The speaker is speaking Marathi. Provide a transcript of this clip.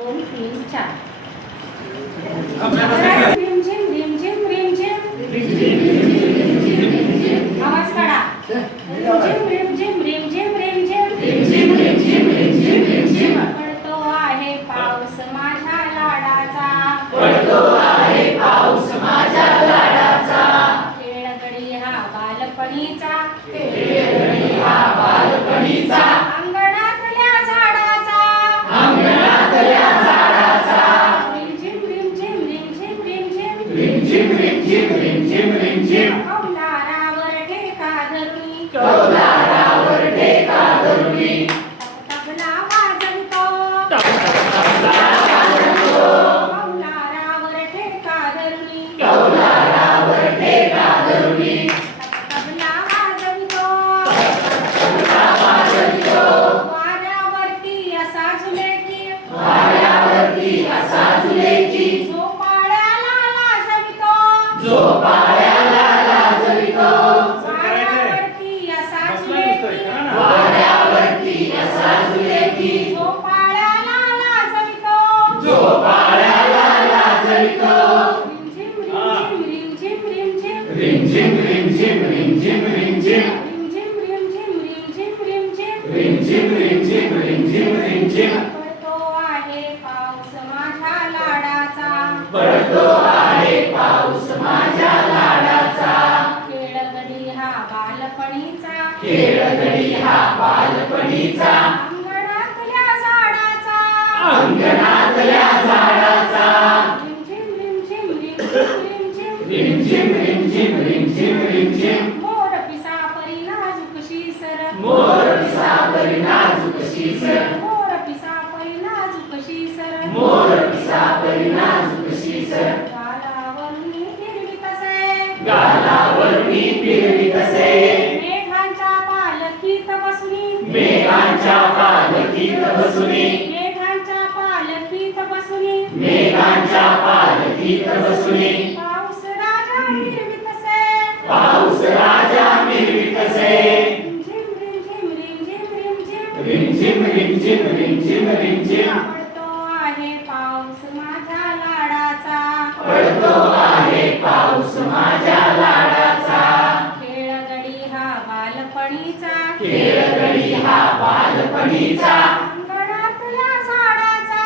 2 3 4 रिमझिम रिमझिम रिमझिम आवाज काढा रिमझिम रिमझिम रिमझिम पडतो आहे पाऊस माझ्या लाडाचा खेळगडी हा बालपणीचा अंगणातल्या झाडाचा रिमझिम रिमझिम कौलारावर ठेका धरुनी तबला वाजवतो कौलारावर ठेका धरुनी तबला वाजवतो वाऱ्यावरती असा झुले की झोपाळ्याला लाजवितो वाऱ्यावरती असा झुले की झोपाळ्याला लाजवितो रिमझिम रिमझिम पडतो आहे पाऊस माझ्या लाडाचा खेळगडी हा बालपणीचा अंगणातल्या झाडाचा रिमझिम मोर पिसा परी नाजूक शीसर गालावरनी फिरवी तसे मेघांच्या पालखीत बसुनी पाऊस राजा फिरवी तसे रिमझिम पडतो आहे पाऊस माझ्या लाडाचा खेळगडी हा बालपणीचा अंगणातल्या झाडाचा